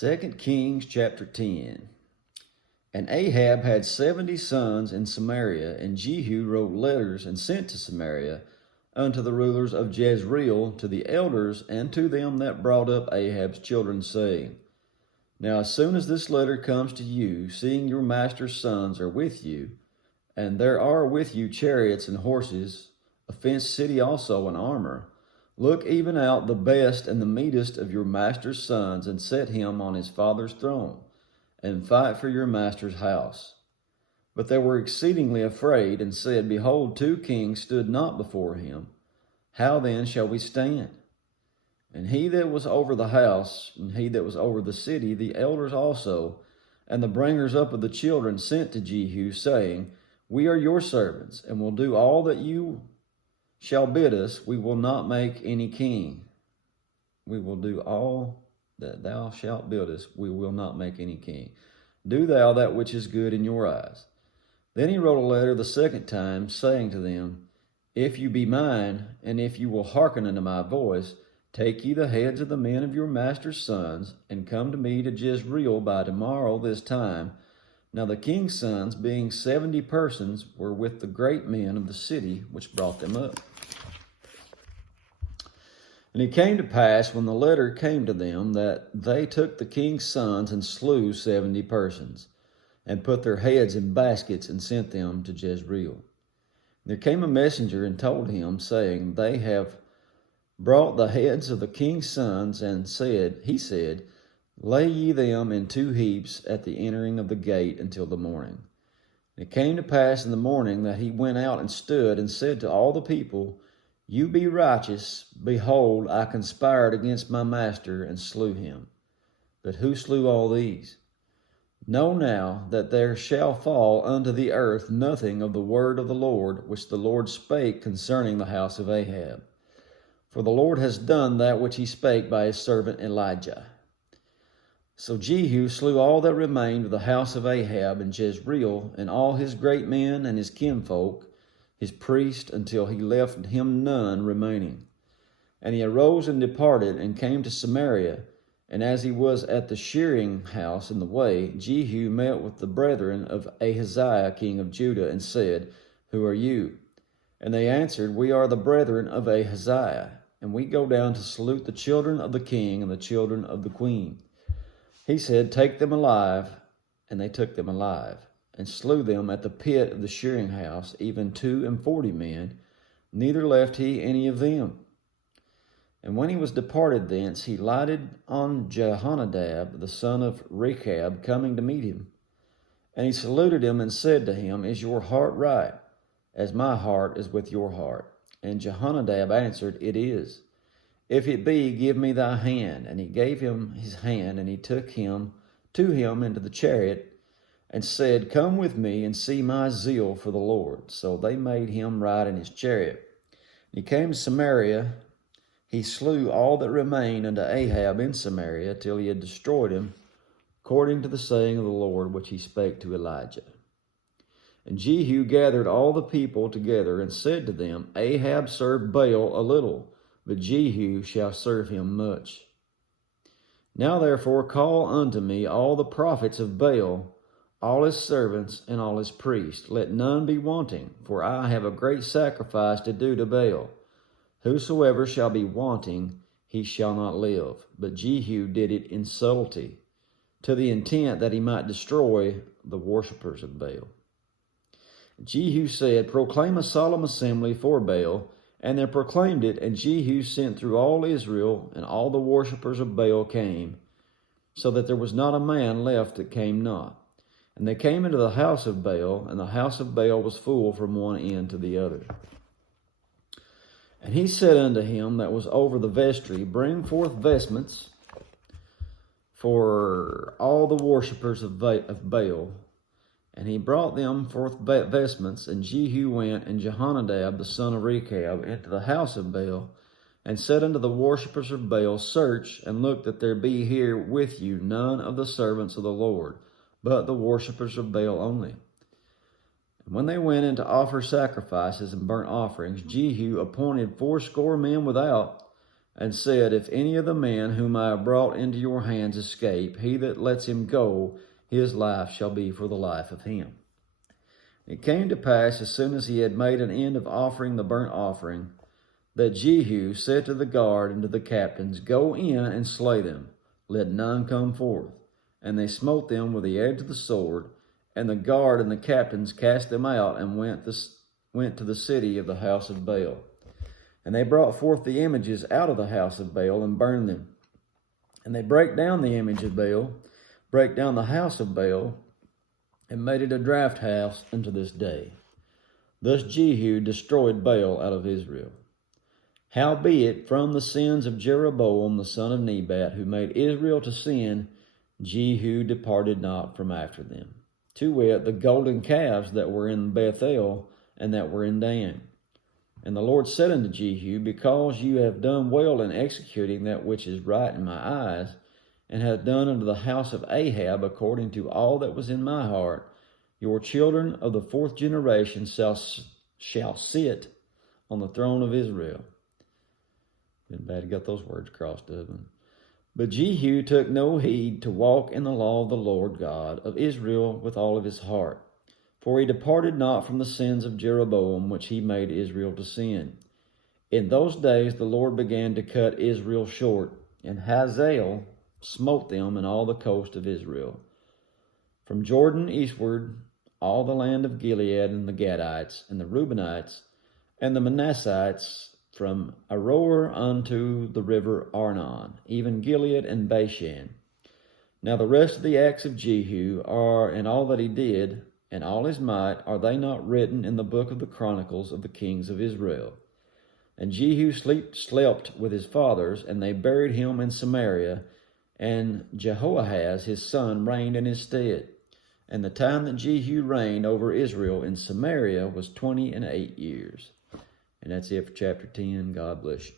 2 Kings chapter 10. And Ahab had 70 sons in Samaria, and Jehu wrote letters and sent to Samaria unto the rulers of Jezreel, to the elders, and to them that brought up Ahab's children, saying, Now as soon as this letter comes to you, seeing your master's sons are with you, and there are with you chariots and horses, a fenced city also and armor, look even out the best and the meetest of your master's sons, and set him on his father's throne, and fight for your master's house. But they were exceedingly afraid, and said, Behold, 2 kings stood not before him. How then shall we stand? And he that was over the house, and he that was over the city, the elders also, and the bringers up of the children, sent to Jehu, saying, We are your servants, and will do all that you shall bid us. We will not make any king. We will do all that thou shalt bid us. We will not make any king. Do thou that which is good in your eyes. Then he wrote a letter the second time, saying to them, If you be mine, and if you will hearken unto my voice, take ye the heads of the men of your master's sons, and come to me to Jezreel by tomorrow this time. Now the king's sons, being 70 persons, were with the great men of the city which brought them up. And it came to pass, when the letter came to them, that they took the king's sons and slew 70 persons, and put their heads in baskets, and sent them to Jezreel. There came a messenger and told him, saying, They have brought the heads of the king's sons, and he said, Lay ye them in 2 heaps at the entering of the gate until the morning. And it came to pass in the morning that he went out and stood, and said to all the people, You be righteous. Behold, I conspired against my master, and slew him. But who slew all these? Know now that there shall fall unto the earth nothing of the word of the Lord, which the Lord spake concerning the house of Ahab. For the Lord has done that which he spake by his servant Elijah. So Jehu slew all that remained of the house of Ahab in Jezreel, and all his great men and his kinfolk, his priests, until he left him none remaining. And he arose and departed, and came to Samaria. And as he was at the shearing house in the way, Jehu met with the brethren of Ahaziah king of Judah, and said, Who are you? And they answered, We are the brethren of Ahaziah, and we go down to salute the children of the king and the children of the queen. He said, Take them alive. And they took them alive, and slew them at the pit of the shearing house, even 42 men, neither left he any of them. And when he was departed thence, he lighted on Jehonadab, the son of Rechab, coming to meet him. And he saluted him, and said to him, Is your heart right, as my heart is with your heart? And Jehonadab answered, It is. If it be, give me thy hand. And he gave him his hand, and he took him to him into the chariot, and said, Come with me, and see my zeal for the Lord. So they made him ride in his chariot. He came to Samaria. He slew all that remained unto Ahab in Samaria, till he had destroyed him, according to the saying of the Lord, which he spake to Elijah. And Jehu gathered all the people together, and said to them, Ahab served Baal a little, but Jehu shall serve him much. Now therefore call unto me all the prophets of Baal, all his servants, and all his priests. Let none be wanting, for I have a great sacrifice to do to Baal. Whosoever shall be wanting, he shall not live. But Jehu did it in subtlety, to the intent that he might destroy the worshippers of Baal. Jehu said, Proclaim a solemn assembly for Baal. And they proclaimed it, and Jehu sent through all Israel, and all the worshippers of Baal came, so that there was not a man left that came not. And they came into the house of Baal, and the house of Baal was full from one end to the other. And he said unto him that was over the vestry, Bring forth vestments for all the worshippers of Baal. And he brought them forth vestments, and Jehu went, and Jehonadab the son of Rechab, into the house of Baal, and said unto the worshippers of Baal, Search, and look that there be here with you none of the servants of the Lord, but the worshippers of Baal only. And when they went in to offer sacrifices and burnt offerings, Jehu appointed 80 men without, and said, If any of the men whom I have brought into your hands escape, he that lets him go, his life shall be for the life of him. It came to pass, as soon as he had made an end of offering the burnt offering, that Jehu said to the guard and to the captains, Go in and slay them, let none come forth. And they smote them with the edge of the sword, and the guard and the captains cast them out, and went to the city of the house of Baal. And they brought forth the images out of the house of Baal, and burned them. And they brake down the image of Baal, brake down the house of Baal, and made it a draught house unto this day. Thus Jehu destroyed Baal out of Israel. Howbeit, from the sins of Jeroboam the son of Nebat, who made Israel to sin, Jehu departed not from after them. To wit, the golden calves that were in Bethel and that were in Dan. And the Lord said unto Jehu, Because you have done well in executing that which is right in my eyes, and have done unto the house of Ahab according to all that was in my heart, your children of the fourth generation shall sit on the throne of Israel. Been bad to get those words crossed, doesn't it? But Jehu took no heed to walk in the law of the Lord God of Israel with all of his heart. For he departed not from the sins of Jeroboam, which he made Israel to sin. In those days the Lord began to cut Israel short, and Hazael smote them in all the coast of Israel. From Jordan eastward, all the land of Gilead, and the Gadites, and the Reubenites, and the Manassites, from Aroer unto the river Arnon, even Gilead and Bashan. Now the rest of the acts of Jehu are, and all that he did, and all his might, are they not written in the book of the Chronicles of the kings of Israel? And Jehu slept with his fathers, and they buried him in Samaria, and Jehoahaz his son reigned in his stead. And the time that Jehu reigned over Israel in Samaria was 28 years. And that's it for chapter 10. God bless you.